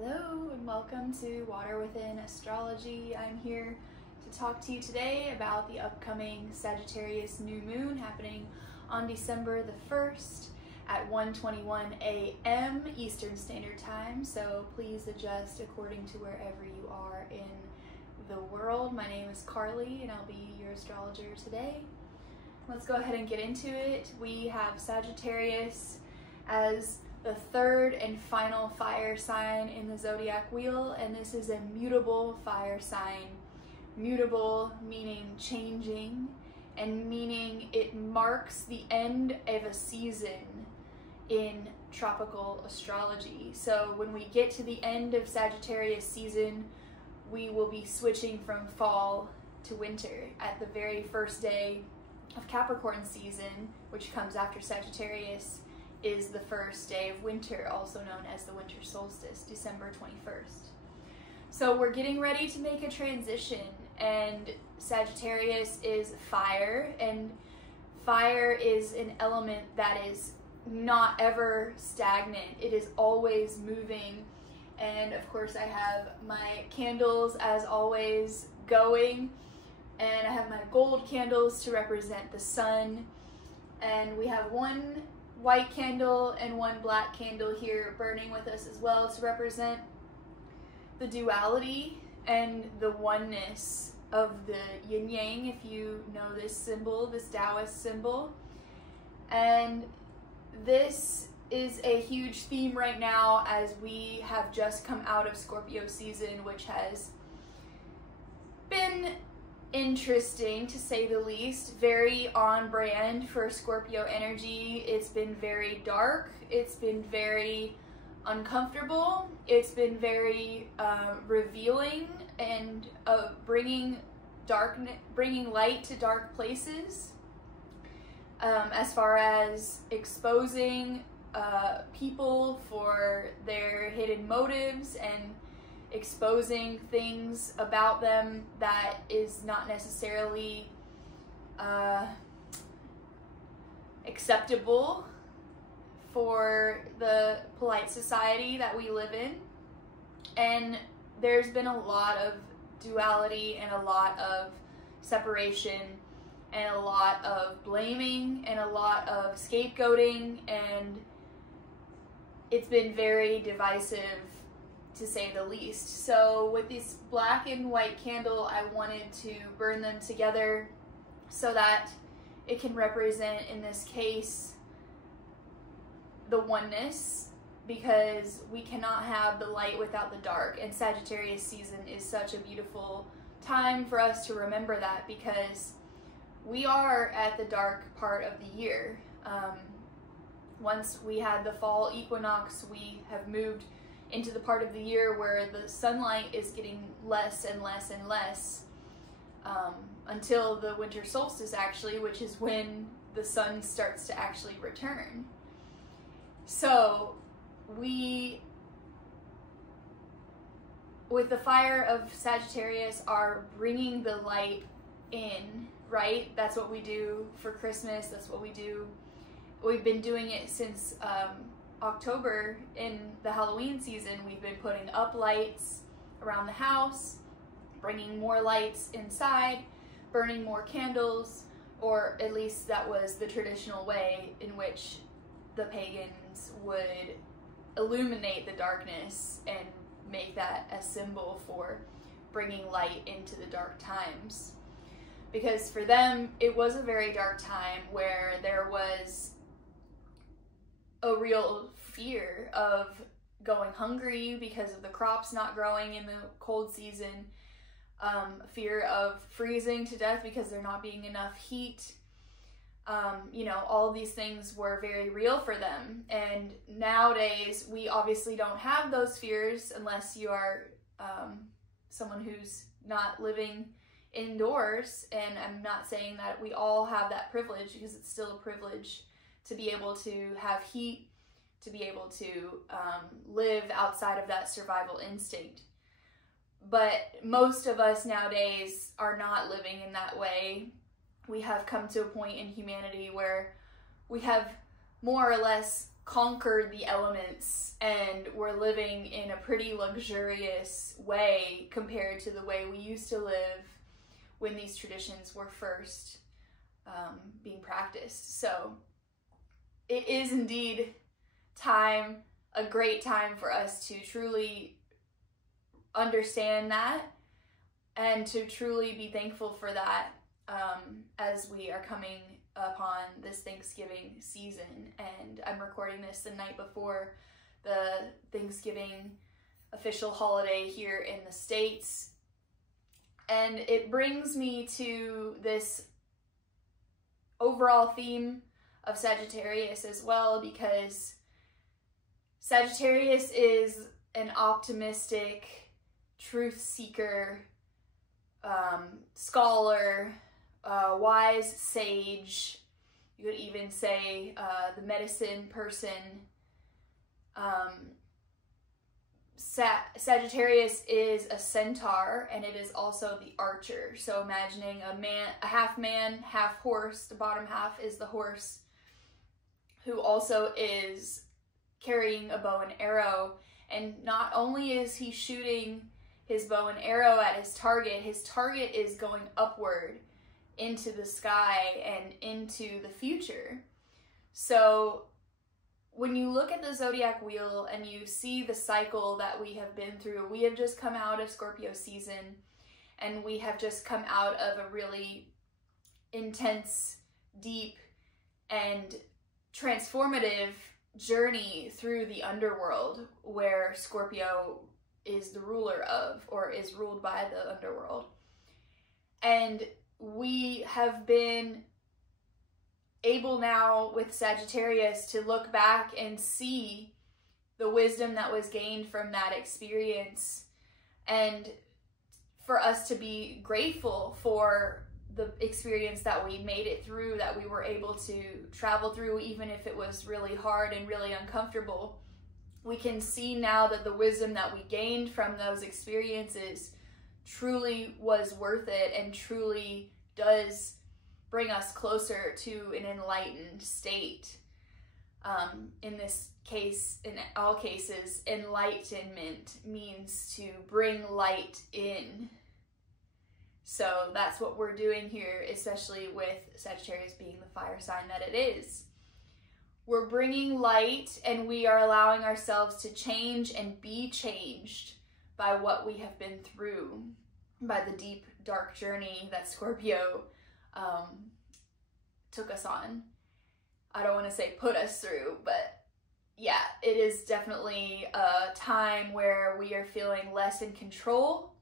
Hello and welcome to Water Within Astrology. I'm here to talk to you today about the upcoming Sagittarius new moon happening on December the 1st at 1:21 a.m. Eastern Standard Time, so please adjust according to wherever you are in the world. My name is Carly and I'll be your astrologer today. Let's go ahead and get into it. We have Sagittarius as the third and final fire sign in the zodiac wheel, and this is a mutable fire sign. Mutable meaning changing, and meaning it marks the end of a season in tropical astrology. So when we get to the end of Sagittarius season, we will be switching from fall to winter at the very first day of Capricorn season, which comes after Sagittarius, is the first day of winter, also known as the winter solstice, December 21st. So we're getting ready to make a transition, and Sagittarius is fire, and fire is an element that is not ever stagnant. It is always moving. And of course I have my candles as always going, and I have my gold candles to represent the sun, and we have one white candle and one black candle here burning with us as well to represent the duality and the oneness of the yin yang, if you know this symbol, this Taoist symbol. And this is a huge theme right now as we have just come out of Scorpio season, which has been interesting to say the least, very on brand for Scorpio energy. It's been very dark, it's been very uncomfortable, it's been very revealing and bringing light to dark places, as far as exposing people for their hidden motives and exposing things about them that is not necessarily acceptable for the polite society that we live in. And there's been a lot of duality and a lot of separation and a lot of blaming and a lot of scapegoating, and it's been very divisive, to say the least. So with this black and white candle, I wanted to burn them together so that it can represent, in this case, the oneness, because we cannot have the light without the dark, and Sagittarius season is such a beautiful time for us to remember that, because we are at the dark part of the year. Once we had the fall equinox, we have moved into the part of the year where the sunlight is getting less and less and less, until the winter solstice, actually, which is when the sun starts to actually return. So we, with the fire of Sagittarius, are bringing the light in, right? That's what we do for Christmas, that's what we do. We've been doing it since October. In the Halloween season, we've been putting up lights around the house, bringing more lights inside, burning more candles, or at least that was the traditional way in which the pagans would illuminate the darkness and make that a symbol for bringing light into the dark times. Because for them, it was a very dark time where there was a real fear of going hungry because of the crops not growing in the cold season, fear of freezing to death because there not being enough heat. You know, all these things were very real for them. And nowadays, we obviously don't have those fears unless you are someone who's not living indoors. And I'm not saying that we all have that privilege, because it's still a privilege to be able to have heat, to be able to live outside of that survival instinct. But most of us nowadays are not living in that way. We have come to a point in humanity where we have more or less conquered the elements and we're living in a pretty luxurious way compared to the way we used to live when these traditions were first being practiced. So it is indeed a great time for us to truly understand that and to truly be thankful for that as we are coming upon this Thanksgiving season. And I'm recording this the night before the Thanksgiving official holiday here in the States. And it brings me to this overall theme of Sagittarius as well, because Sagittarius is an optimistic, truth seeker, scholar, wise sage. You could even say the medicine person. Sagittarius is a centaur, and it is also the archer. So imagining a half man, half horse. The bottom half is the horse, who also is carrying a bow and arrow. And not only is he shooting his bow and arrow at his target is going upward into the sky and into the future. So when you look at the zodiac wheel and you see the cycle that we have been through, we have just come out of Scorpio season, and we have just come out of a really intense, deep, and transformative journey through the underworld, where Scorpio is the ruler of, or is ruled by, the underworld. And we have been able now with Sagittarius to look back and see the wisdom that was gained from that experience, and for us to be grateful for the experience that we made it through, that we were able to travel through, even if it was really hard and really uncomfortable. We can see now that the wisdom that we gained from those experiences truly was worth it and truly does bring us closer to an enlightened state. In this case, in all cases, enlightenment means to bring light in. So that's what we're doing here, especially with Sagittarius being the fire sign that it is. We're bringing light, and we are allowing ourselves to change and be changed by what we have been through, by the deep, dark journey that Scorpio took us on. I don't want to say put us through, but yeah, it is definitely a time where we are feeling less in control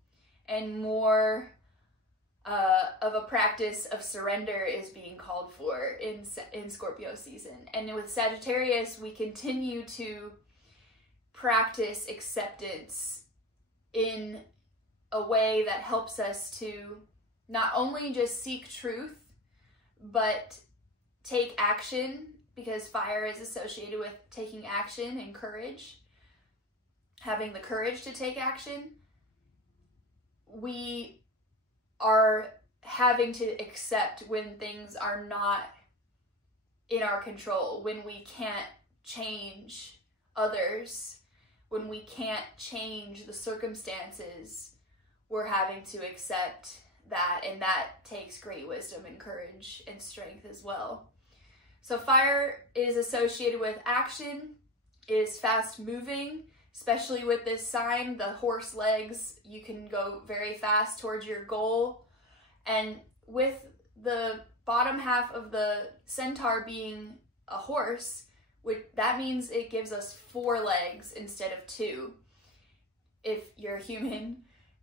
and more of a practice of surrender is being called for in Scorpio season. And with Sagittarius, we continue to practice acceptance in a way that helps us to not only just seek truth, but take action, because fire is associated with taking action and courage, having the courage to take action. We are having to accept when things are not in our control, when we can't change others, when we can't change the circumstances. We're having to accept that, and that takes great wisdom and courage and strength as well. So fire is associated with action, is fast moving, especially with this sign, the horse legs. You can go very fast towards your goal. And with the bottom half of the centaur being a horse, that means it gives us 4 legs instead of 2 if you're a human.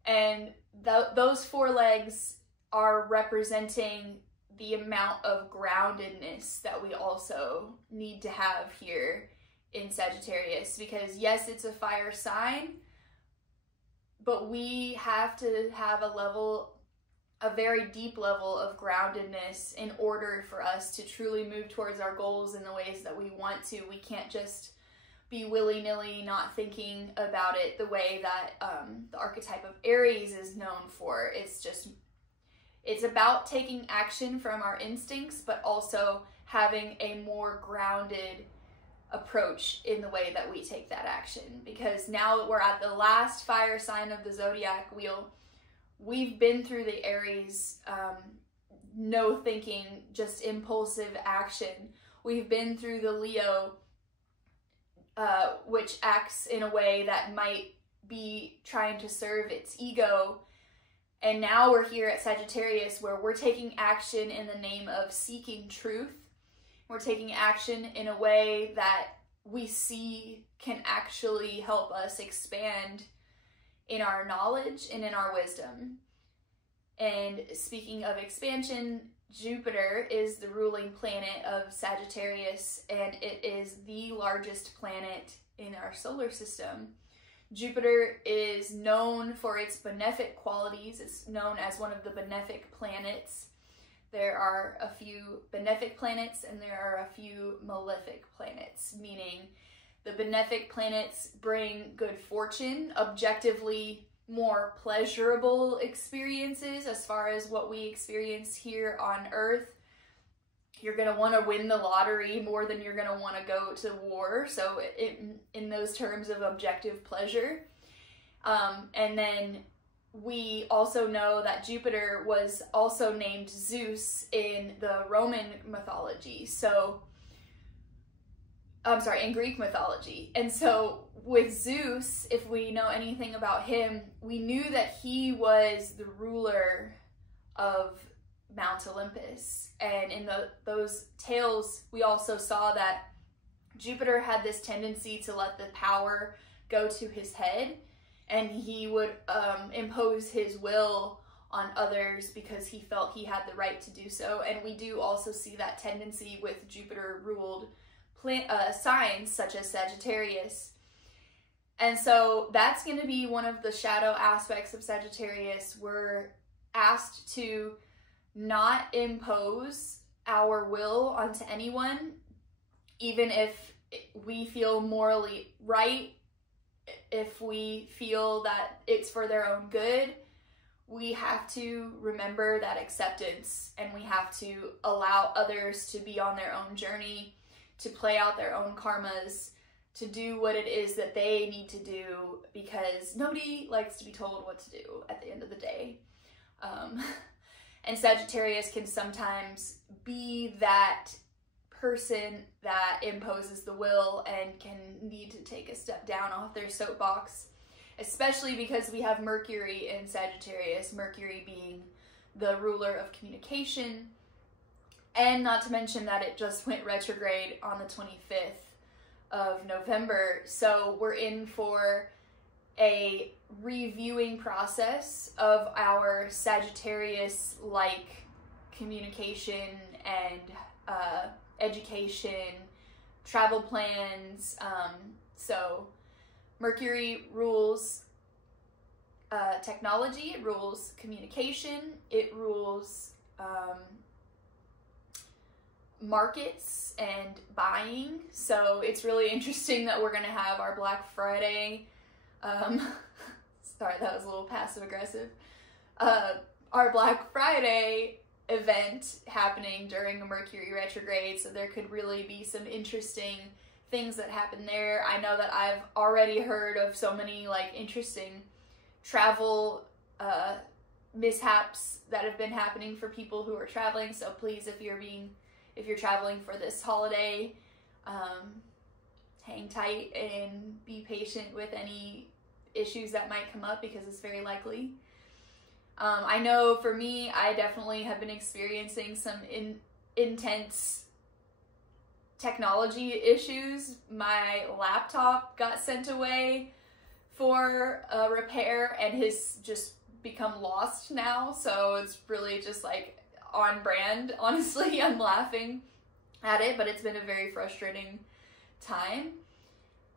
And those 4 legs are representing the amount of groundedness that we also need to have here in Sagittarius, because yes, it's a fire sign, but we have to have a very deep level of groundedness in order for us to truly move towards our goals in the ways that we want to. We can't just be willy-nilly, not thinking about it the way that the archetype of Aries is known for. It's about taking action from our instincts, but also having a more grounded approach in the way that we take that action, because now that we're at the last fire sign of the zodiac wheel, we've been through the Aries, no thinking, just impulsive action. We've been through the Leo, which acts in a way that might be trying to serve its ego. And now we're here at Sagittarius, where we're taking action in the name of seeking truth. We're taking action in a way that we see can actually help us expand in our knowledge and in our wisdom. And speaking of expansion, Jupiter is the ruling planet of Sagittarius, and it is the largest planet in our solar system. Jupiter is known for its benefic qualities. It's known as one of the benefic planets. There are a few benefic planets and there are a few malefic planets, meaning the benefic planets bring good fortune, objectively more pleasurable experiences as far as what we experience here on Earth. You're going to want to win the lottery more than you're going to want to go to war. So in those terms of objective pleasure. And then we also know that Jupiter was also named Zeus in the Roman mythology. So, I'm sorry, in Greek mythology. And so with Zeus, if we know anything about him, we knew that he was the ruler of Mount Olympus. And in those tales, we also saw that Jupiter had this tendency to let the power go to his head, and he would impose his will on others because he felt he had the right to do so. And we do also see that tendency with Jupiter-ruled signs such as Sagittarius. And so that's going to be one of the shadow aspects of Sagittarius. We're asked to not impose our will onto anyone, even if we feel morally right, if we feel that it's for their own good. We have to remember that acceptance, and we have to allow others to be on their own journey, to play out their own karmas, to do what it is that they need to do, because nobody likes to be told what to do at the end of the day. And Sagittarius can sometimes be that person that imposes the will and can need to take a step down off their soapbox, especially because we have Mercury in Sagittarius, Mercury being the ruler of communication, and not to mention that it just went retrograde on the 25th of November. So we're in for a reviewing process of our Sagittarius-like communication and education, travel plans. So Mercury rules technology, it rules communication, it rules markets and buying. So it's really interesting that we're going to have our Black Friday, sorry, that was a little passive aggressive, our Black Friday event happening during a Mercury retrograde. So there could really be some interesting things that happen there. I know that I've already heard of so many like interesting travel mishaps that have been happening for people who are traveling. So please, if you're traveling for this holiday, hang tight and be patient with any issues that might come up, because it's very likely. I know for me, I definitely have been experiencing some intense technology issues. My laptop got sent away for a repair and has just become lost now. So it's really just like on brand. Honestly, I'm laughing at it, but it's been a very frustrating time.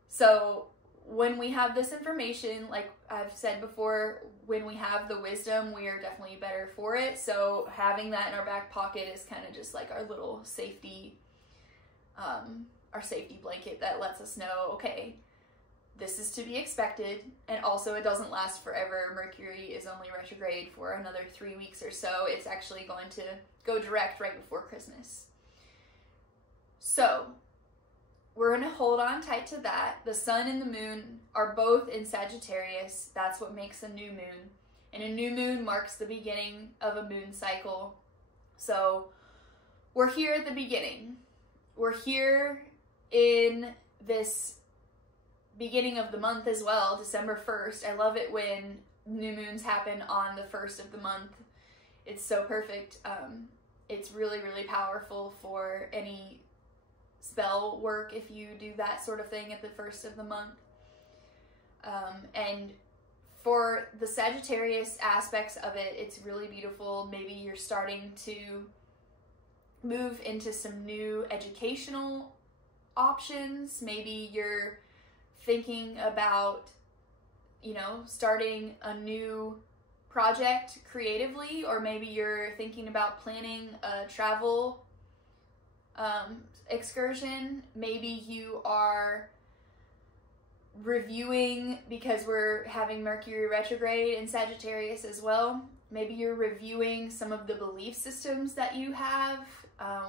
So when we have this information, like I've said before, when we have the wisdom, we are definitely better for it. So having that in our back pocket is kind of just like our little safety, our safety blanket that lets us know, okay, this is to be expected. And also it doesn't last forever. Mercury is only retrograde for another 3 weeks or so. It's actually going to go direct right before Christmas. So we're going to hold on tight to that. The sun and the moon are both in Sagittarius. That's what makes a new moon. And a new moon marks the beginning of a moon cycle. So we're here at the beginning. We're here in this beginning of the month as well, December 1st. I love it when new moons happen on the 1st of the month. It's so perfect. It's really, really powerful for any spell work if you do that sort of thing at the 1st of the month. And for the Sagittarius aspects of it, it's really beautiful. Maybe you're starting to move into some new educational options. Maybe you're thinking about, you know, starting a new project creatively, or maybe you're thinking about planning a travel excursion. Maybe you are reviewing, because we're having Mercury retrograde in Sagittarius as well. Maybe you're reviewing some of the belief systems that you have.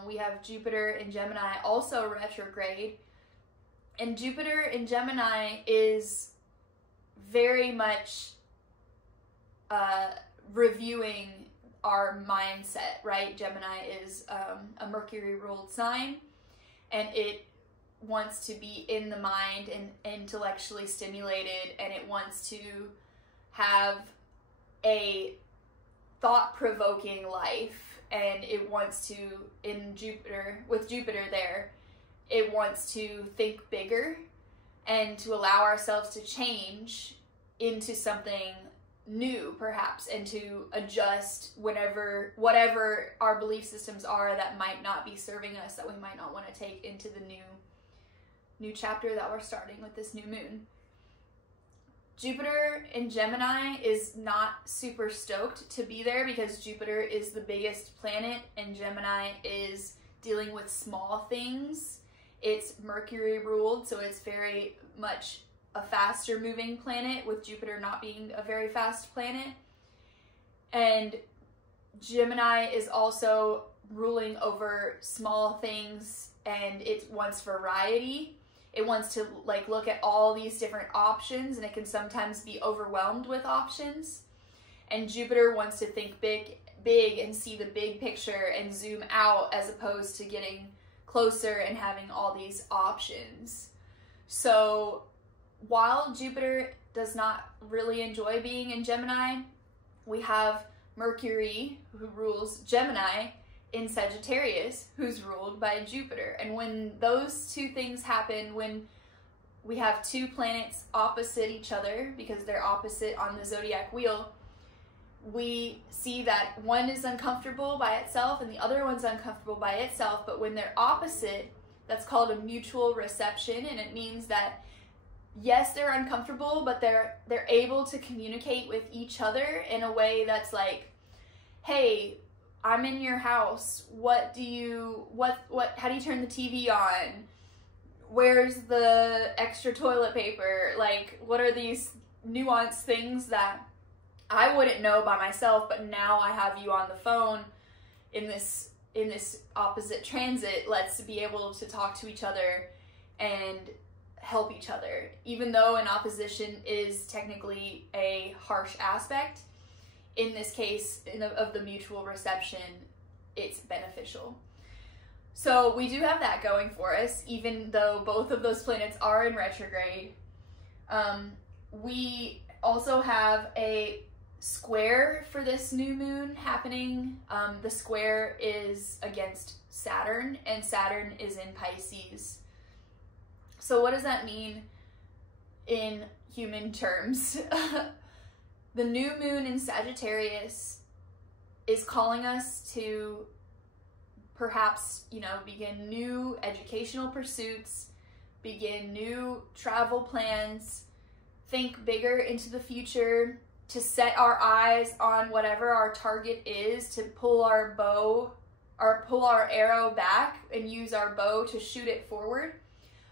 We have Jupiter in Gemini also retrograde. And Jupiter in Gemini is very much reviewing our mindset, right? Gemini is a Mercury-ruled sign, and it wants to be in the mind and intellectually stimulated, and it wants to have a thought-provoking life, and it wants to, in Jupiter, with Jupiter there, it wants to think bigger and to allow ourselves to change into something new, perhaps, and to adjust whatever our belief systems are that might not be serving us, that we might not want to take into the new chapter that we're starting with this new moon. Jupiter in Gemini is not super stoked to be there because Jupiter is the biggest planet and Gemini is dealing with small things. It's Mercury ruled, so it's very much a faster moving planet, with Jupiter not being a very fast planet. And Gemini is also ruling over small things, and it wants variety. It wants to like look at all these different options, and it can sometimes be overwhelmed with options. And Jupiter wants to think big and see the big picture and zoom out, as opposed to getting closer and having all these options. So while Jupiter does not really enjoy being in Gemini, we have Mercury, who rules Gemini, in Sagittarius, who's ruled by Jupiter. And when those two things happen, when we have two planets opposite each other, because they're opposite on the zodiac wheel, we see that one is uncomfortable by itself and the other one's uncomfortable by itself. But when they're opposite, that's called a mutual reception, and it means that yes, they're uncomfortable, but they're able to communicate with each other in a way that's like, hey, I'm in your house. How do you turn the TV on? Where's the extra toilet paper? Like, what are these nuanced things that I wouldn't know by myself, but now I have you on the phone in this opposite transit. Let's be able to talk to each other and help each other. Even though an opposition is technically a harsh aspect, in this case of the mutual reception, it's beneficial. So we do have that going for us, even though both of those planets are in retrograde. We also have a square for this new moon happening. The square is against Saturn, and Saturn is in Pisces. So what does that mean in human terms? The new moon in Sagittarius is calling us to perhaps, begin new educational pursuits, begin new travel plans, think bigger into the future, to set our eyes on whatever our target is, to pull our arrow back and use our bow to shoot it forward.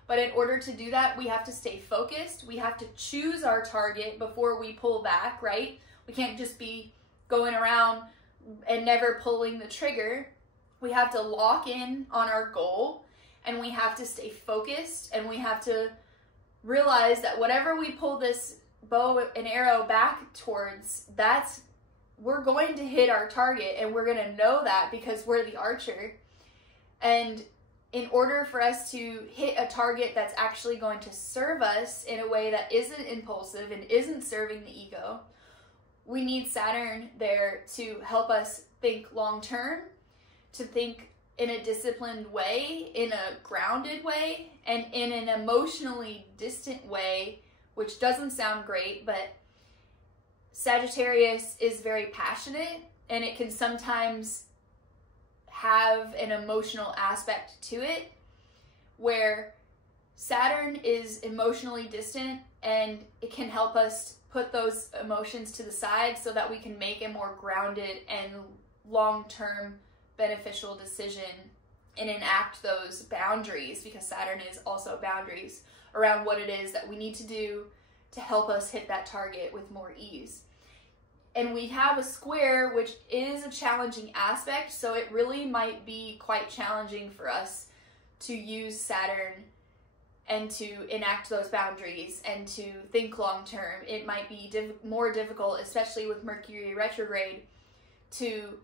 But in order to do that, we have to stay focused. We have to choose our target before we pull back, right? We can't just be going around and never pulling the trigger. We have to lock in on our goal, and we have to stay focused, and we have to realize that whatever we pull this bow and arrow back towards, we're going to hit our target, and we're going to know that because we're the archer. And in order for us to hit a target that's actually going to serve us in a way that isn't impulsive and isn't serving the ego, we need Saturn there to help us think long term, to think in a disciplined way, in a grounded way, and in an emotionally distant way, which doesn't sound great, but Sagittarius is very passionate, and it can sometimes have an emotional aspect to it, where Saturn is emotionally distant, and it can help us put those emotions to the side so that we can make a more grounded and long-term beneficial decision and enact those boundaries, because Saturn is also boundaries around what it is that we need to do to help us hit that target with more ease. And we have a square, which is a challenging aspect, so it really might be quite challenging for us to use Saturn and to enact those boundaries and to think long term. It might be more difficult, especially with Mercury retrograde, to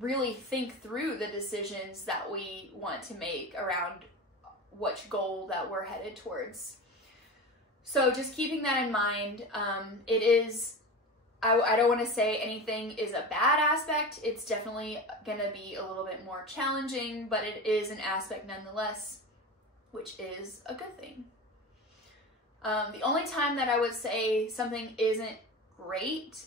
really think through the decisions that we want to make around which goal that we're headed towards. So just keeping that in mind, it is, I don't want to say anything is a bad aspect. It's definitely going to be a little bit more challenging, but it is an aspect nonetheless, which is a good thing. The only time that I would say something isn't great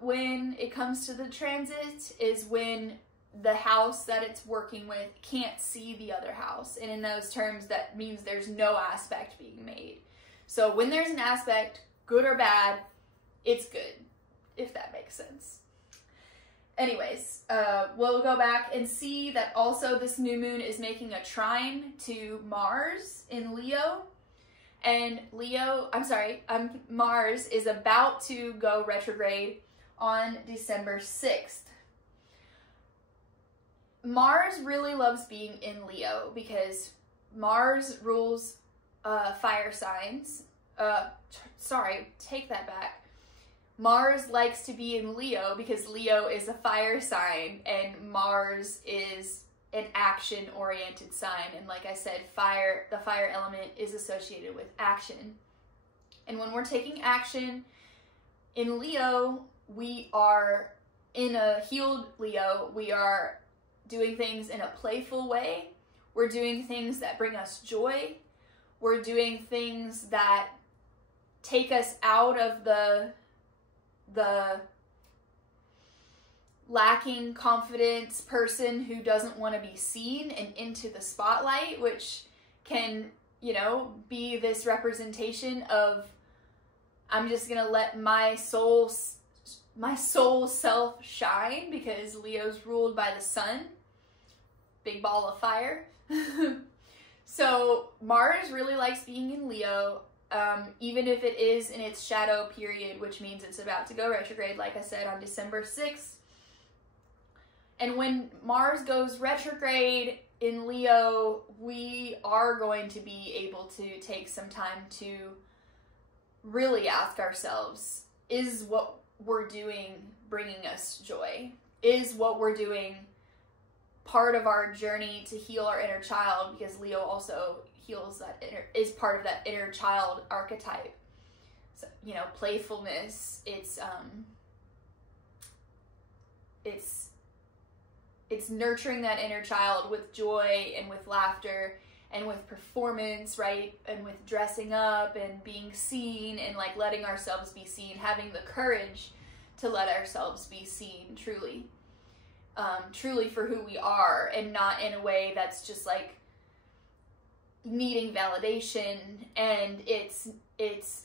when it comes to the transit is when the house that it's working with can't see the other house. And in those terms, that means there's no aspect being made. So when there's an aspect, good or bad, it's good, if that makes sense. Anyways, we'll go back and see that also this new moon is making a trine to Mars in Leo. And Mars is about to go retrograde on December 6th. Mars really loves being in Leo because Mars rules fire signs. Take that back. Mars likes to be in Leo because Leo is a fire sign and Mars is an action-oriented sign. And like I said, the fire element is associated with action. And when we're taking action in Leo, we are in a healed Leo. We are doing things in a playful way. We're doing things that bring us joy. We're doing things that take us out of the lacking confidence person who doesn't want to be seen and into the spotlight, which can, be this representation of, I'm just going to let my soul self shine, because Leo's ruled by the sun, big ball of fire. So Mars really likes being in Leo, even if it is in its shadow period, which means it's about to go retrograde, like I said, on December 6th. And when Mars goes retrograde in Leo, we are going to be able to take some time to really ask ourselves, is what we're doing bringing us joy? Is what we're doing part of our journey to heal our inner child? Because Leo also heals is part of that inner child archetype. So, playfulness, it's nurturing that inner child with joy and with laughter and with performance, right? And with dressing up and being seen and letting ourselves be seen, having the courage to let ourselves be seen truly for who we are, and not in a way that's just needing validation, and it's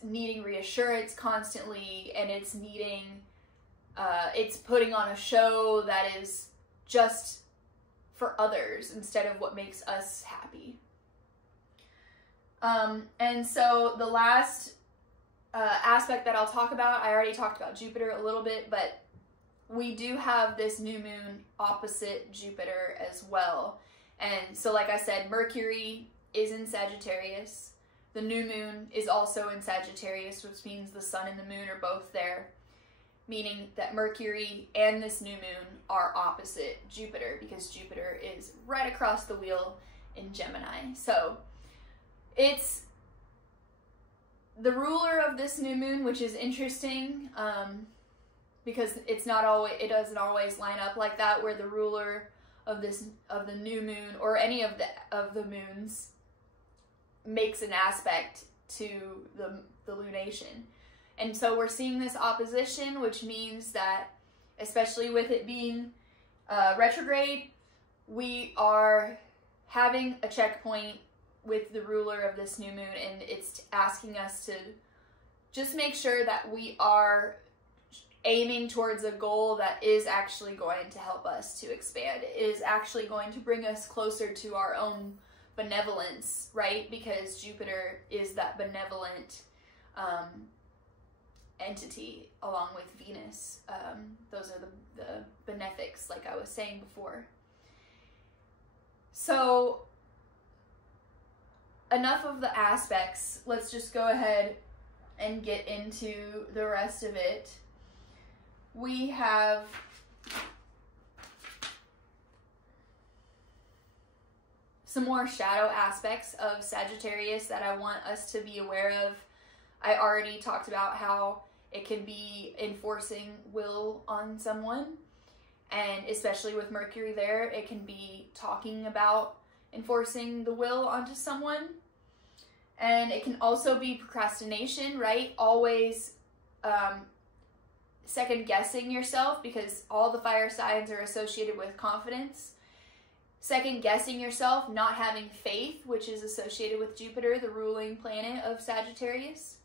needing reassurance constantly, and it's needing it's putting on a show that is just for others instead of what makes us happy. And so the last aspect that I'll talk about, I already talked about Jupiter a little bit, but we do have this new moon opposite Jupiter as well. And so like I said, Mercury is in Sagittarius. The new moon is also in Sagittarius, which means the sun and the moon are both there, meaning that Mercury and this new moon are opposite Jupiter, because Jupiter is right across the wheel in Gemini. So it's the ruler of this new moon, which is interesting, because it doesn't always line up like that, where the ruler of the new moon or any of the moons makes an aspect to the lunation. And so we're seeing this opposition, which means that, especially with it being retrograde, we are having a checkpoint with the ruler of this new moon, and it's asking us to just make sure that we are aiming towards a goal that is actually going to help us to expand. It is actually going to bring us closer to our own benevolence, right? Because Jupiter is that benevolent entity along with Venus. Those are the benefics, like I was saying before. So enough of the aspects. Let's just go ahead and get into the rest of it. We have some more shadow aspects of Sagittarius that I want us to be aware of. I already talked about how it can be enforcing will on someone, and especially with Mercury there, it can be talking about enforcing the will onto someone. And it can also be procrastination, right? Always second guessing yourself, because all the fire signs are associated with confidence. Second guessing yourself, not having faith, which is associated with Jupiter, the ruling planet of Sagittarius.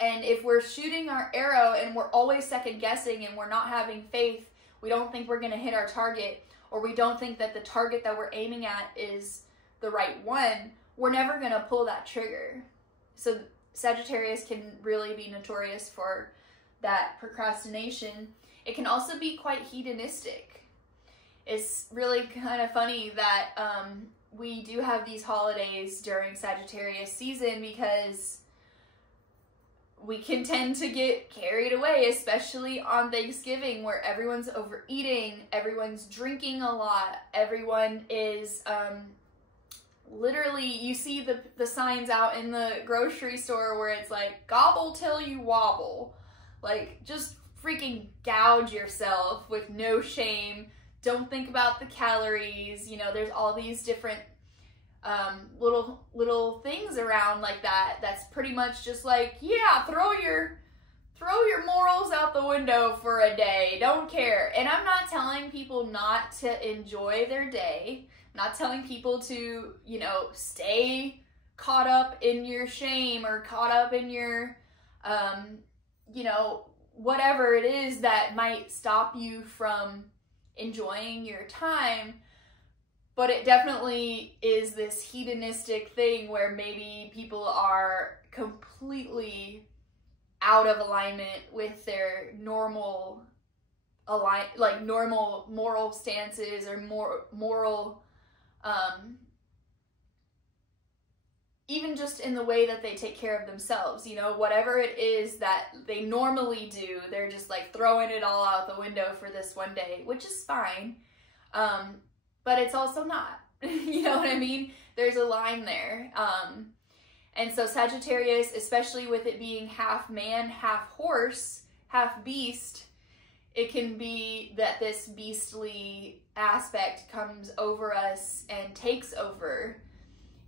And if we're shooting our arrow and we're always second guessing and we're not having faith, we don't think we're going to hit our target, or we don't think that the target that we're aiming at is the right one, we're never going to pull that trigger. So Sagittarius can really be notorious for that procrastination. It can also be quite hedonistic. It's really kind of funny that we do have these holidays during Sagittarius season, because we can tend to get carried away, especially on Thanksgiving, where everyone's overeating, everyone's drinking a lot, everyone is literally, you see the signs out in the grocery store where it's like, gobble till you wobble. Like, just freaking gouge yourself with no shame. Don't think about the calories. You know, there's all these different little things around like that. That's pretty much just like, yeah, throw your morals out the window for a day. Don't care. And I'm not telling people not to enjoy their day. I'm not telling people to, you know, stay caught up in your shame or caught up in your, you know, whatever it is that might stop you from enjoying your time. But it definitely is this hedonistic thing where maybe people are completely out of alignment with their normal moral stances, or moral even just in the way that they take care of themselves, you know, whatever it is that they normally do, they're just like throwing it all out the window for this one day, which is fine. But it's also not, you know what I mean? There's a line there. And so Sagittarius, especially with it being half man, half horse, half beast, it can be that this beastly aspect comes over us and takes over,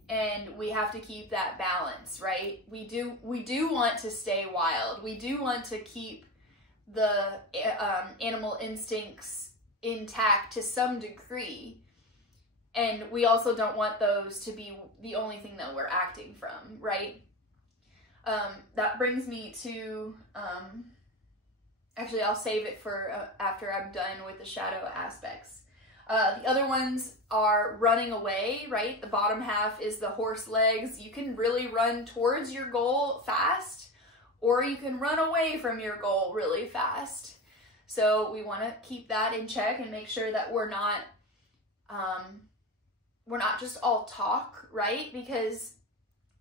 and we have to keep that balance, right? We do want to stay wild. We do want to keep the animal instincts intact to some degree, and we also don't want those to be the only thing that we're acting from, right? That brings me to, actually I'll save it for after I'm done with the shadow aspects. The other ones are running away, right? The bottom half is the horse legs. You can really run towards your goal fast, or you can run away from your goal really fast. So we want to keep that in check and make sure that we're not we're not just all talk, right? Because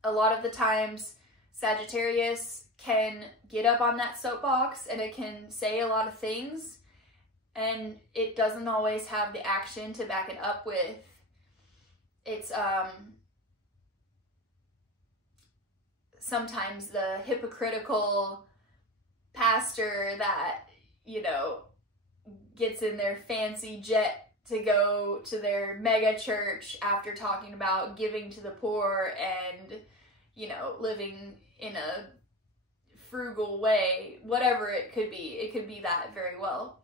a lot of the times Sagittarius can get up on that soapbox and it can say a lot of things, and it doesn't always have the action to back it up with. It's sometimes the hypocritical pastor that, you know, gets in their fancy jet to go to their mega church after talking about giving to the poor and, you know, living in a frugal way, whatever it could be. It could be that very well.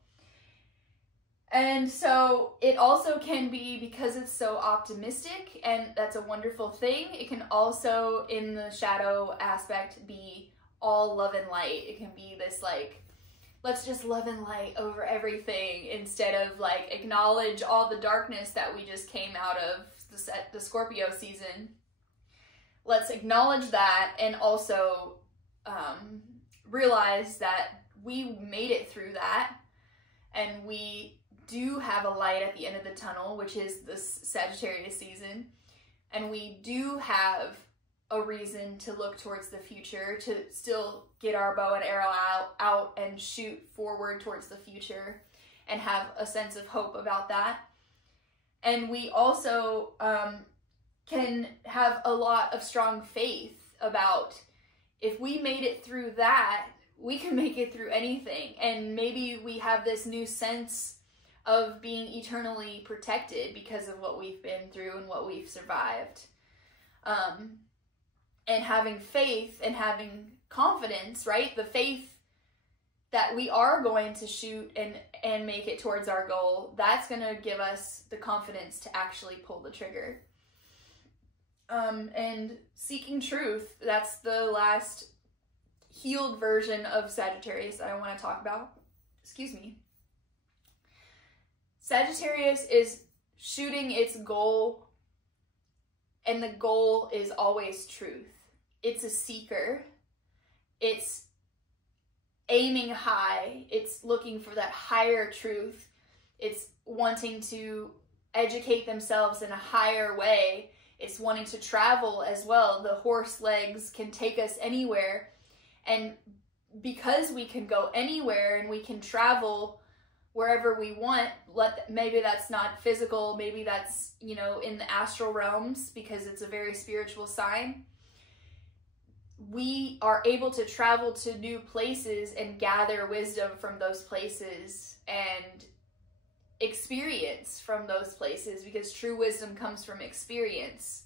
And so it also can be, because it's so optimistic, and that's a wonderful thing, it can also, in the shadow aspect, be all love and light. It can be this, like, let's just love and light over everything, instead of, like, acknowledge all the darkness that we just came out of the Scorpio season. Let's acknowledge that, and also realize that we made it through that, and we do have a light at the end of the tunnel, which is this Sagittarius season, and we do have a reason to look towards the future, to still get our bow and arrow out and shoot forward towards the future and have a sense of hope about that. And we also can have a lot of strong faith about, if we made it through that, we can make it through anything. And maybe we have this new sense of being eternally protected because of what we've been through and what we've survived. And having faith and having confidence, right? The faith that we are going to shoot and make it towards our goal, that's going to give us the confidence to actually pull the trigger. And seeking truth, that's the last healed version of Sagittarius that I want to talk about. Excuse me. Sagittarius is shooting its goal, and the goal is always truth. It's a seeker. It's aiming high. It's looking for that higher truth. It's wanting to educate themselves in a higher way. It's wanting to travel as well. The horse legs can take us anywhere. And because we can go anywhere and we can travel wherever we want, maybe that's not physical, maybe that's, you know, in the astral realms, because it's a very spiritual sign. We are able to travel to new places and gather wisdom from those places and experience from those places, because true wisdom comes from experience.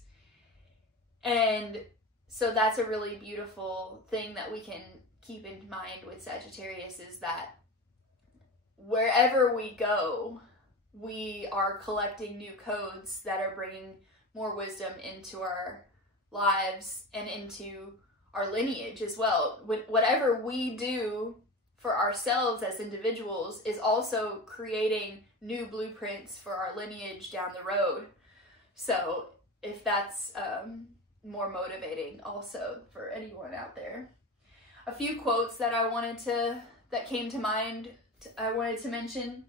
And so that's a really beautiful thing that we can keep in mind with Sagittarius, is that wherever we go, we are collecting new codes that are bringing more wisdom into our lives and into our lineage as well. Whatever we do for ourselves as individuals is also creating new blueprints for our lineage down the road. So if that's more motivating also for anyone out there. A few quotes that that came to mind, I wanted to mention.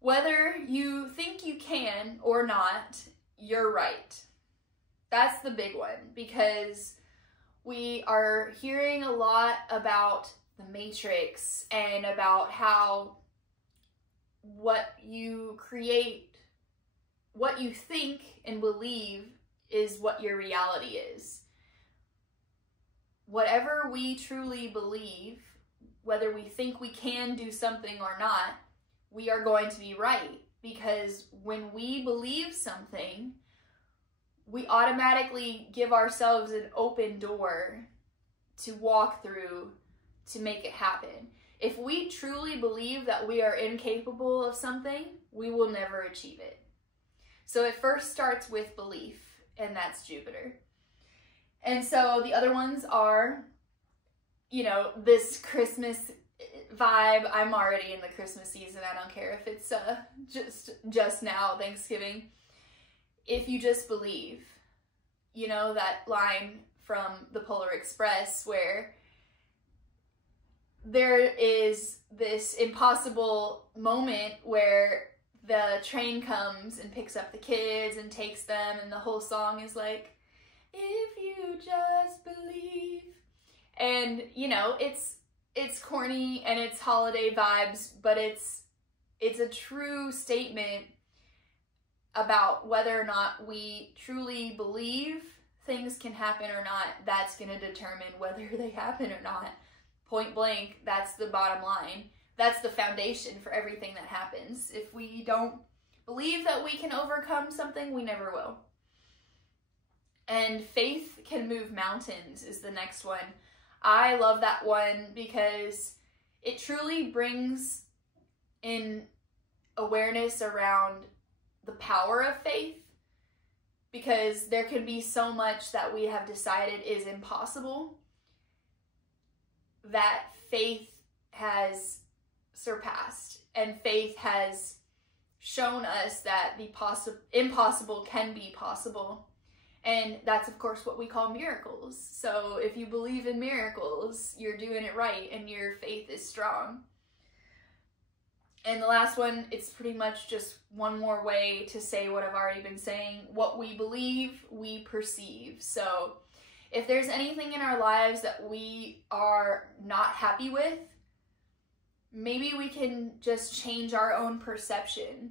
Whether you think you can or not, you're right. That's the big one, because we are hearing a lot about the Matrix and about how what you create, what you think and believe is what your reality is. Whatever we truly believe, whether we think we can do something or not, we are going to be right. Because when we believe something, we automatically give ourselves an open door to walk through to make it happen. If we truly believe that we are incapable of something, we will never achieve it. So it first starts with belief, and that's Jupiter. And so the other ones are, you know, this Christmas vibe. I'm already in the Christmas season. I don't care if it's just now, Thanksgiving. If you just believe, you know, that line from the Polar Express where there is this impossible moment where the train comes and picks up the kids and takes them, and the whole song is like, if you just believe. And, you know, it's corny and it's holiday vibes, but it's a true statement about whether or not we truly believe things can happen or not. That's going to determine whether they happen or not. Point blank, that's the bottom line. That's the foundation for everything that happens. If we don't believe that we can overcome something, we never will. And faith can move mountains is the next one. I love that one because it truly brings in awareness around the power of faith, because there can be so much that we have decided is impossible that faith has surpassed, and faith has shown us that the impossible can be possible. And that's, of course, what we call miracles. So if you believe in miracles, you're doing it right and your faith is strong. And the last one, it's pretty much just one more way to say what I've already been saying. What we believe, we perceive. So if there's anything in our lives that we are not happy with, maybe we can just change our own perception.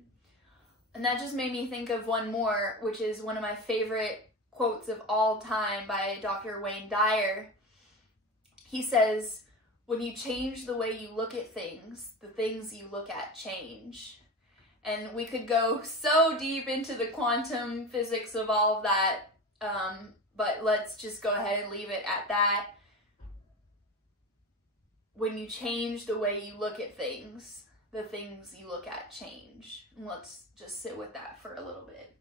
And that just made me think of one more, which is one of my favorite quotes of all time by Dr. Wayne Dyer. He says, when you change the way you look at things, the things you look at change. And we could go so deep into the quantum physics of all of that, but let's just go ahead and leave it at that. When you change the way you look at things, the things you look at change. And let's just sit with that for a little bit.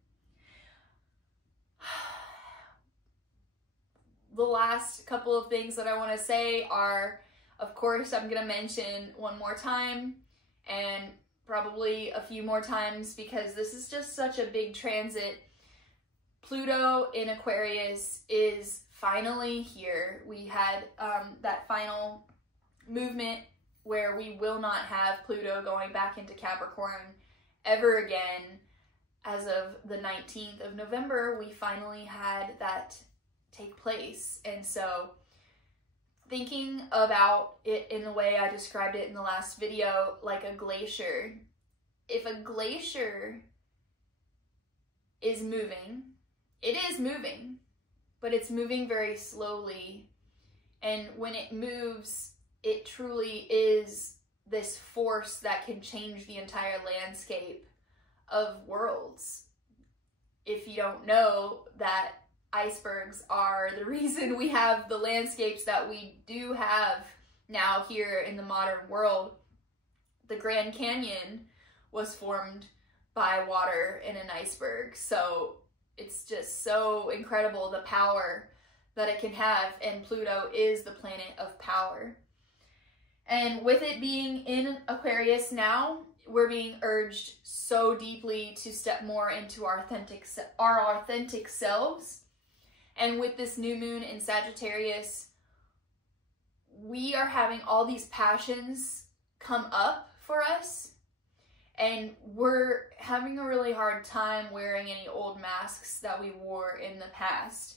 The last couple of things that I want to say are, of course, I'm going to mention one more time and probably a few more times because this is just such a big transit. Pluto in Aquarius is finally here. We had that final movement where we will not have Pluto going back into Capricorn ever again. As of the 19th of November, we finally had that take place. And so thinking about it in the way I described it in the last video, like a glacier. If a glacier is moving, it is moving, but it's moving very slowly. And when it moves, it truly is this force that can change the entire landscape of worlds. If you don't know that icebergs are the reason we have the landscapes that we do have now here in the modern world. The Grand Canyon was formed by water in an iceberg. So it's just so incredible the power that it can have, and Pluto is the planet of power. And with it being in Aquarius now, we're being urged so deeply to step more into our authentic selves. And with this new moon in Sagittarius, we are having all these passions come up for us. And we're having a really hard time wearing any old masks that we wore in the past.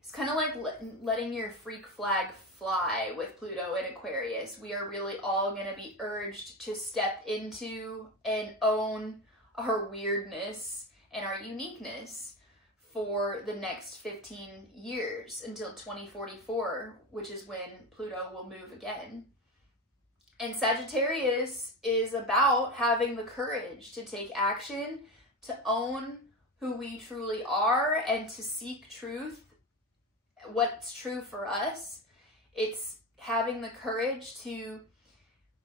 It's kind of like letting your freak flag fly with Pluto in Aquarius. We are really all going to be urged to step into and own our weirdness and our uniqueness for the next 15 years until 2044, which is when Pluto will move again. And Sagittarius is about having the courage to take action, to own who we truly are, and to seek truth, what's true for us. It's having the courage to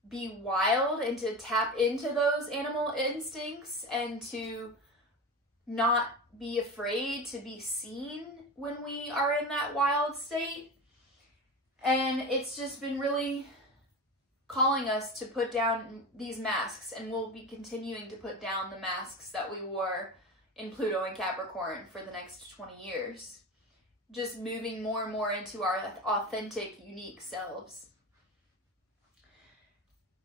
be wild and to tap into those animal instincts and to not be afraid to be seen when we are in that wild state. And it's just been really calling us to put down these masks, and we'll be continuing to put down the masks that we wore in Pluto and Capricorn for the next 20 years. Just moving more and more into our authentic, unique selves.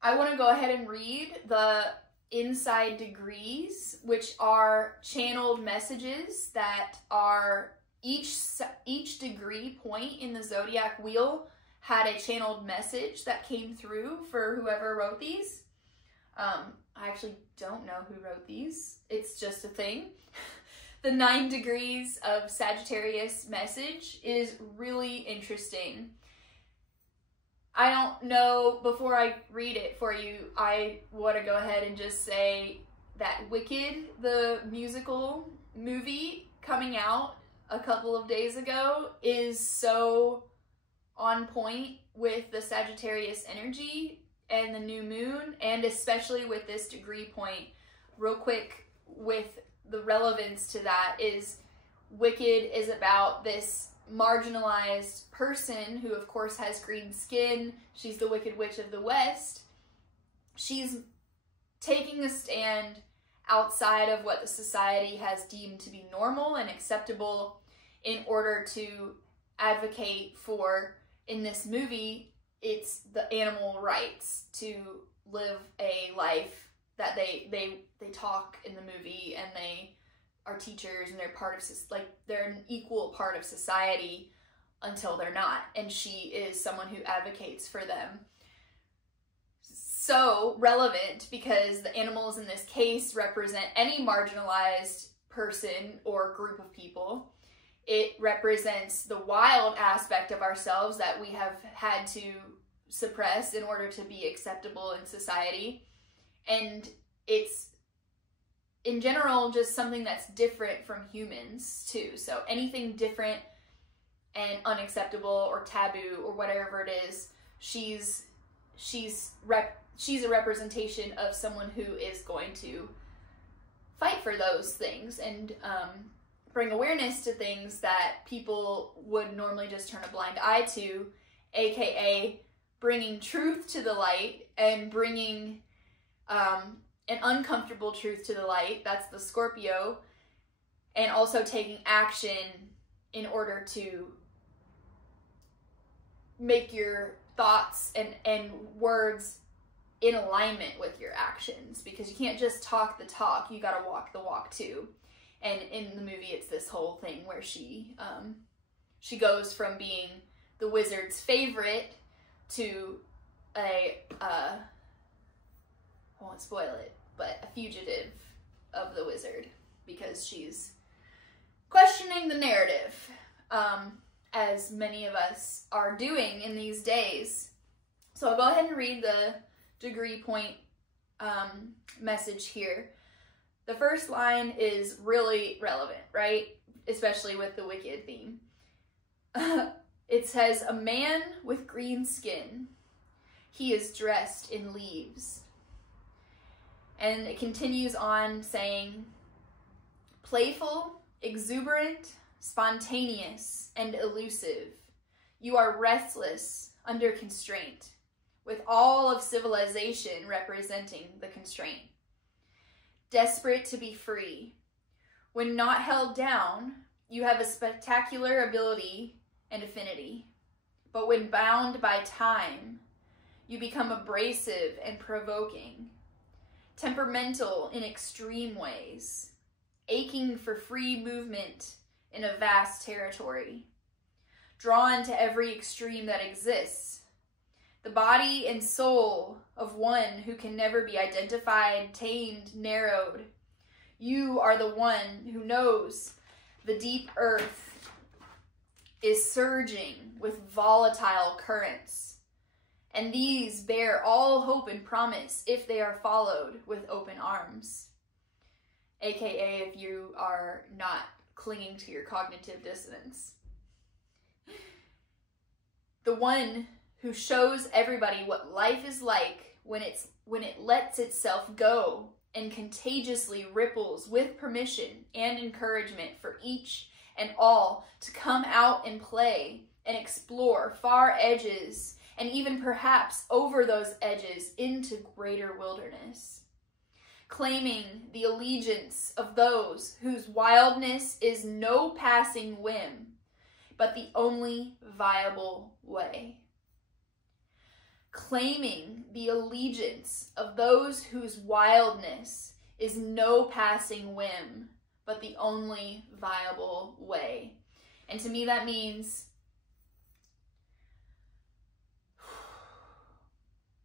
I want to go ahead and read the inside degrees, which are channeled messages that are each degree point in the zodiac wheel had a channeled message that came through for whoever wrote these. I actually don't know who wrote these. It's just a thing. The 9 degrees of Sagittarius message is really interesting. I don't know, before I read it for you, I want to go ahead and just say that Wicked, the musical movie coming out a couple of days ago, is so on point with the Sagittarius energy and the new moon, and especially with this degree point. Real quick, with the relevance to that is Wicked is about this marginalized person who of course has green skin. She's the Wicked Witch of the West. She's taking a stand outside of what the society has deemed to be normal and acceptable in order to advocate for, in this movie, it's the animal rights to live a life that they talk in the movie, and they are teachers and they're part of, like, they're an equal part of society until they're not, and she is someone who advocates for them. So relevant because the animals in this case represent any marginalized person or group of people. It represents the wild aspect of ourselves that we have had to suppress in order to be acceptable in society. And it's, in general, just something that's different from humans too. So anything different and unacceptable or taboo or whatever it is, she's a representation of someone who is going to fight for those things and bring awareness to things that people would normally just turn a blind eye to, aka bringing truth to the light and bringing an uncomfortable truth to the light. That's the Scorpio. And also taking action in order to make your thoughts and words in alignment with your actions, because you can't just talk the talk, you gotta walk the walk too. And in the movie, it's this whole thing where she goes from being the wizard's favorite to I won't spoil it, but a fugitive of the wizard, because she's questioning the narrative, as many of us are doing in these days. So I'll go ahead and read the degree point message here. The first line is really relevant, right? Especially with the Wicked theme. It says, "A man with green skin. He is dressed in leaves." And it continues on saying, "Playful, exuberant, spontaneous, and elusive. You are restless under constraint, with all of civilization representing the constraint. Desperate to be free. When not held down, you have a spectacular ability and affinity. But when bound by time, you become abrasive and provoking, temperamental in extreme ways, aching for free movement in a vast territory, drawn to every extreme that exists, the body and soul of one who can never be identified, tamed, narrowed. You are the one who knows the deep earth is surging with volatile currents, and these bear all hope and promise if they are followed with open arms." AKA if you are not clinging to your cognitive dissonance. The one who shows everybody what life is like when it lets itself go and contagiously ripples with permission and encouragement for each and all to come out and play and explore far edges, and even perhaps over those edges into greater wilderness. Claiming the allegiance of those whose wildness is no passing whim, but the only viable way. claiming the allegiance of those whose wildness is no passing whim, but the only viable way. And to me, that means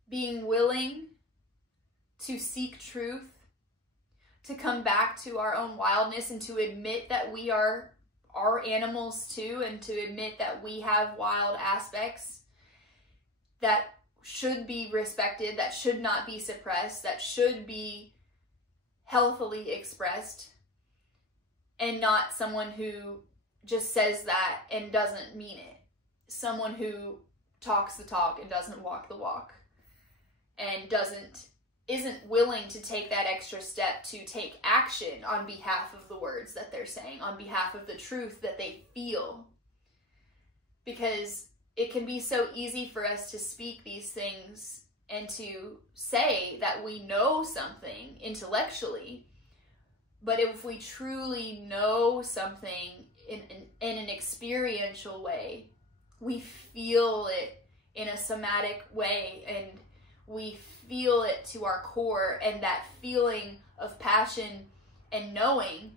being willing to seek truth, to come back to our own wildness, and to admit that we are animals too, and to admit that we have wild aspects that should be respected, that should not be suppressed, that should be healthily expressed, and not someone who just says that and doesn't mean it. Someone who talks the talk and doesn't walk the walk, and isn't willing to take that extra step to take action on behalf of the words that they're saying, on behalf of the truth that they feel. Because it can be so easy for us to speak these things and to say that we know something intellectually, but if we truly know something in an experiential way, we feel it in a somatic way, and we feel it to our core, and that feeling of passion and knowing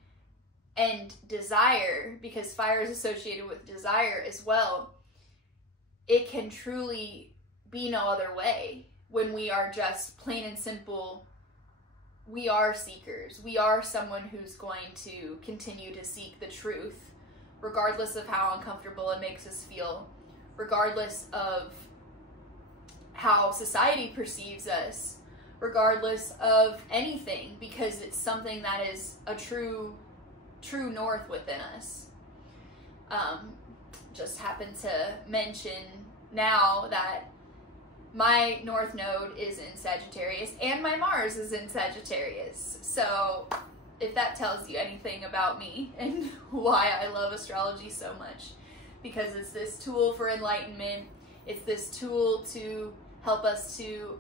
and desire, because fire is associated with desire as well, it can truly be no other way when we are just plain and simple. We are seekers. We are someone who's going to continue to seek the truth, regardless of how uncomfortable it makes us feel, regardless of how society perceives us, regardless of anything, because it's something that is a true north within us. Just happened to mention now that my North Node is in Sagittarius and my Mars is in Sagittarius. So if that tells you anything about me and why I love astrology so much, because it's this tool for enlightenment, it's this tool to help us to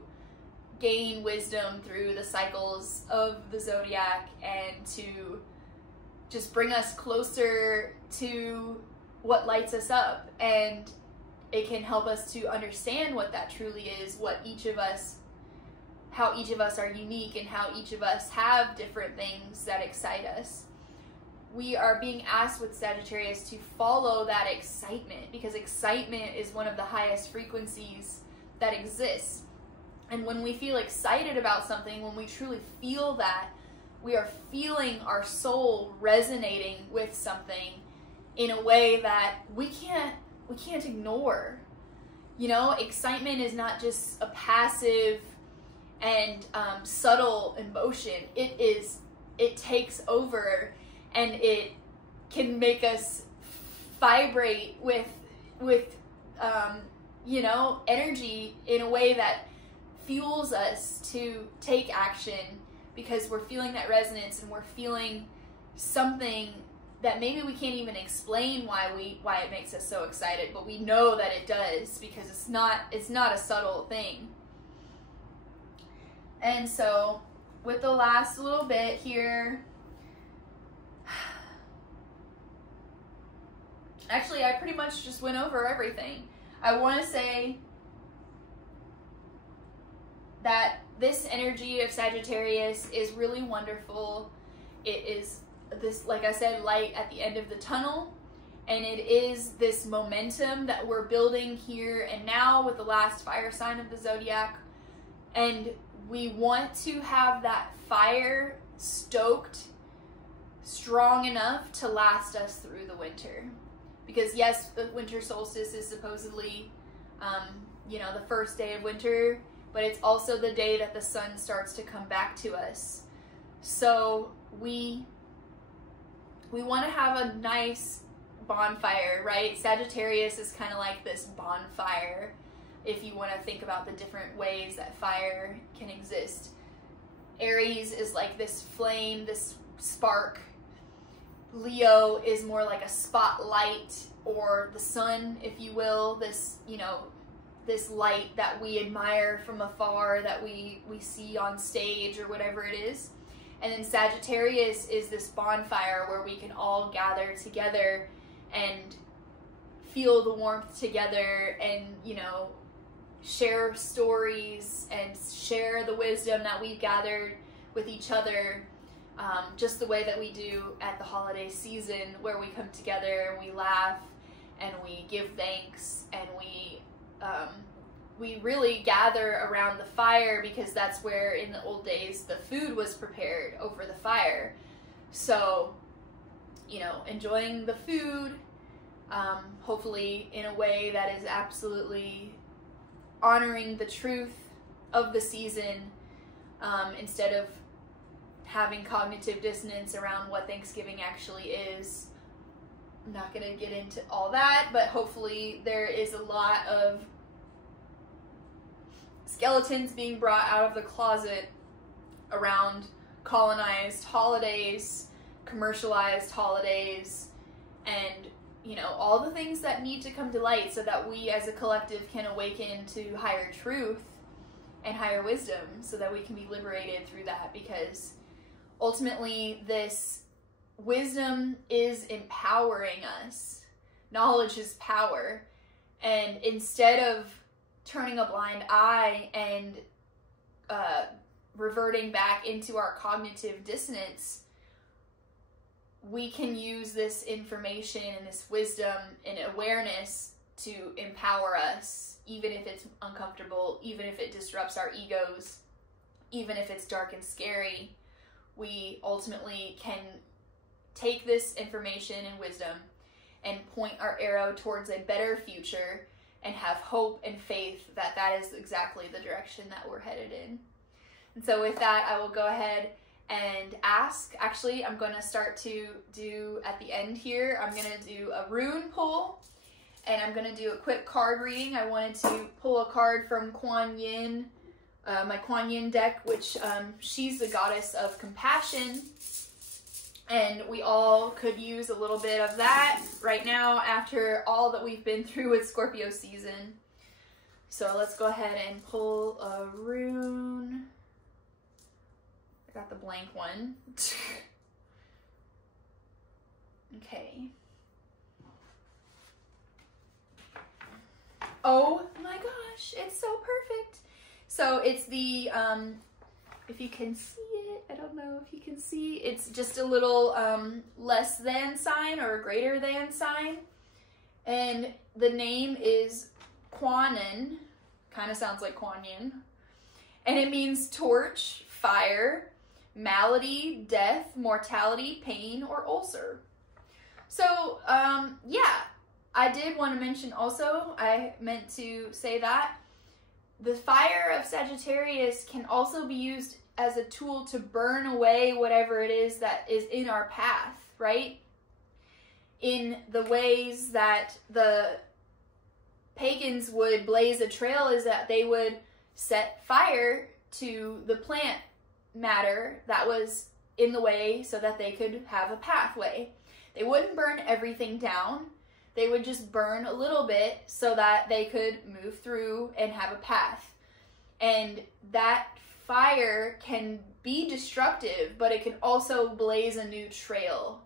gain wisdom through the cycles of the zodiac, and to just bring us closer to what lights us up. And it can help us to understand what that truly is, what each of us, how each of us are unique, and how each of us have different things that excite us. We are being asked with Sagittarius to follow that excitement, because excitement is one of the highest frequencies that exists. And when we feel excited about something, when we truly feel that, we are feeling our soul resonating with something in a way that we can't ignore. You know, excitement is not just a passive and subtle emotion. It takes over, and it can make us vibrate with you know, energy in a way that fuels us to take action, because we're feeling that resonance, and we're feeling something that maybe we can't even explain why it makes us so excited, but we know that it does, because it's not a subtle thing. And so with the last little bit here, actually I pretty much just went over everything. I want to say that this energy of Sagittarius is really wonderful. It is this, like I said, light at the end of the tunnel, and it is this momentum that we're building here and now with the last fire sign of the zodiac. And we want to have that fire stoked strong enough to last us through the winter. Because yes, the winter solstice is supposedly, you know, the first day of winter, but it's also the day that the sun starts to come back to us. So we want to have a nice bonfire, right? Sagittarius is kind of like this bonfire, if you want to think about the different ways that fire can exist. Aries is like this flame, this spark. Leo is more like a spotlight, or the sun, if you will, this, you know, this light that we admire from afar, that we see on stage or whatever it is. And then Sagittarius is this bonfire where we can all gather together and feel the warmth together, and, you know, share stories and share the wisdom that we've gathered with each other, just the way that we do at the holiday season, where we come together and we laugh and we give thanks, and we really gather around the fire, because that's where in the old days the food was prepared, over the fire. So, you know, enjoying the food, hopefully in a way that is absolutely honoring the truth of the season, instead of having cognitive dissonance around what Thanksgiving actually is. I'm not going to get into all that, but hopefully there is a lot of skeletons being brought out of the closet around colonized holidays, commercialized holidays, and, you know, all the things that need to come to light so that we as a collective can awaken to higher truth and higher wisdom, so that we can be liberated through that, because ultimately this wisdom is empowering us. Knowledge is power. And instead of turning a blind eye and reverting back into our cognitive dissonance, we can use this information and this wisdom and awareness to empower us, even if it's uncomfortable, even if it disrupts our egos, even if it's dark and scary. We ultimately can take this information and wisdom and point our arrow towards a better future, and have hope and faith that that is exactly the direction that we're headed in. And so with that, I will go ahead and ask. Actually, I'm going to start to do at the end here, I'm going to do a rune pull, and I'm going to do a quick card reading. I wanted to pull a card from Kuan Yin, my Kuan Yin deck, which she's the goddess of compassion, and we all could use a little bit of that right now after all that we've been through with Scorpio season. So let's go ahead and pull a rune. I got the blank one. Okay. Oh my gosh, it's so perfect. So it's the, if you can see it, I don't know if you can see, it's just a little less than sign or a greater than sign. And the name is Kwanin, kind of sounds like Kuan Yin. And it means torch, fire, malady, death, mortality, pain, or ulcer. So, yeah, I did want to mention also, I meant to say that the fire of Sagittarius can also be used as a tool to burn away whatever it is that is in our path, right? In the ways that the pagans would blaze a trail is that they would set fire to the plant matter that was in the way so that they could have a pathway. They wouldn't burn everything down. They would just burn a little bit so that they could move through and have a path. And that fire can be destructive, but it can also blaze a new trail.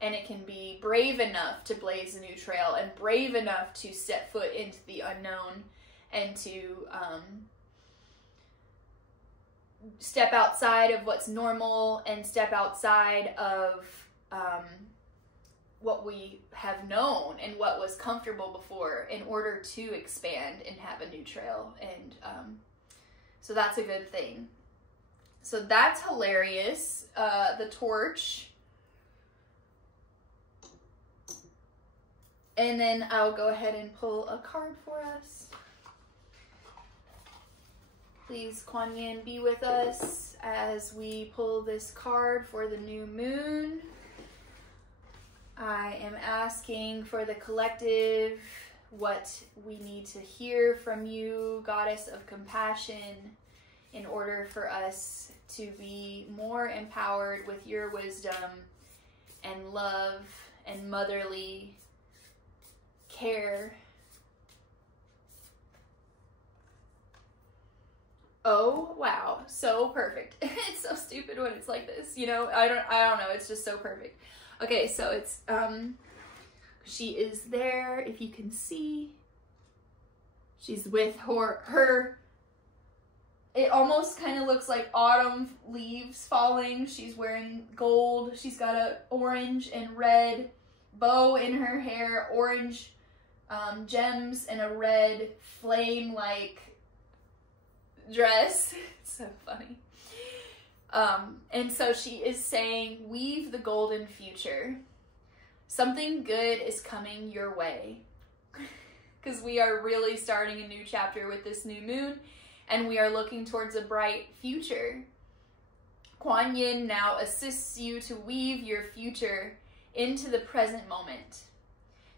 And it can be brave enough to blaze a new trail and brave enough to step foot into the unknown and to step outside of what's normal and step outside of what we have known and what was comfortable before in order to expand and have a new trail. And so that's a good thing. So that's hilarious. The torch. And then I'll go ahead and pull a card for us. Please, Kuan Yin, be with us as we pull this card for the new moon. I am asking for the collective what we need to hear from you, Goddess of Compassion, in order for us to be more empowered with your wisdom and love and motherly care. Oh, wow. So perfect. It's so stupid when it's like this, you know? I don't know. It's just so perfect. Okay, so it's, she is there, if you can see. She's with her it almost kind of looks like autumn leaves falling. She's wearing gold. She's got a orange and red bow in her hair, orange gems, and a red flame-like dress. It's so funny. And so she is saying, weave the golden future. Something good is coming your way. Because we are really starting a new chapter with this new moon, and we are looking towards a bright future. Kuan Yin now assists you to weave your future into the present moment,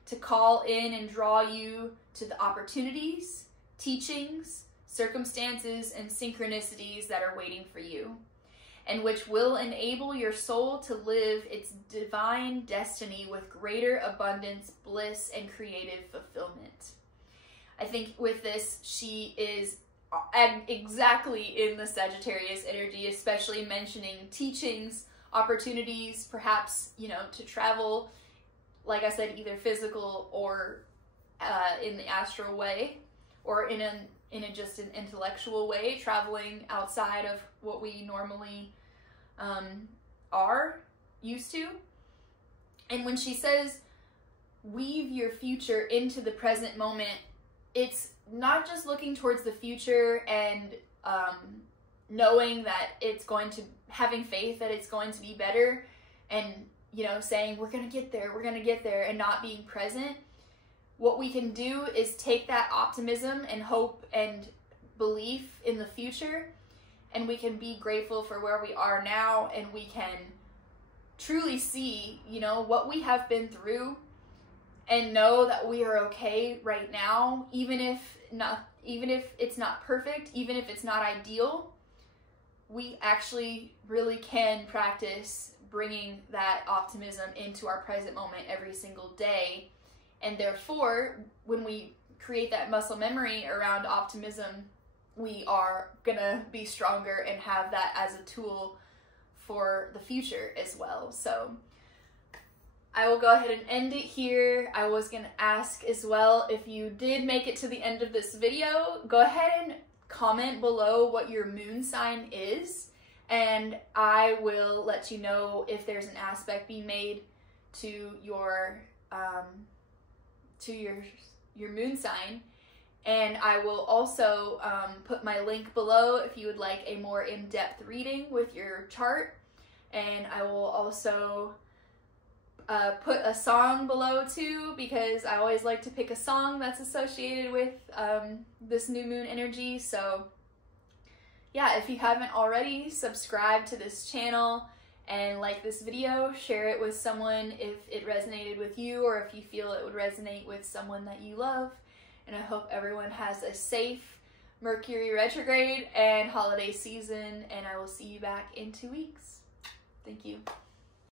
to call in and draw you to the opportunities, teachings, circumstances, and synchronicities that are waiting for you, and which will enable your soul to live its divine destiny with greater abundance, bliss, and creative fulfillment. I think with this, she is exactly in the Sagittarius energy, especially mentioning teachings, opportunities, perhaps, you know, to travel, like I said, either physical or in the astral way, or in a just an intellectual way, traveling outside of what we normally are used to. And when she says, weave your future into the present moment, it's not just looking towards the future and knowing that it's going to, having faith that it's going to be better, and, you know, saying we're going to get there, and not being present. What we can do is take that optimism and hope and belief in the future, and we can be grateful for where we are now, and we can truly see, you know, what we have been through, and know that we are okay right now, even if it's not perfect, even if it's not ideal. We actually really can practice bringing that optimism into our present moment every single day. And therefore, when we create that muscle memory around optimism, we are gonna be stronger and have that as a tool for the future as well. So I will go ahead and end it here. I was gonna ask as well, if you did make it to the end of this video, go ahead and comment below what your moon sign is, and I will let you know if there's an aspect being made to your moon sign. And I will also put my link below if you would like a more in-depth reading with your chart. And I will also put a song below too, because I always like to pick a song that's associated with this new moon energy. So yeah, if you haven't already, subscribe to this channel and like this video, share it with someone if it resonated with you, or if you feel it would resonate with someone that you love. And I hope everyone has a safe Mercury retrograde and holiday season, and I will see you back in 2 weeks. Thank you.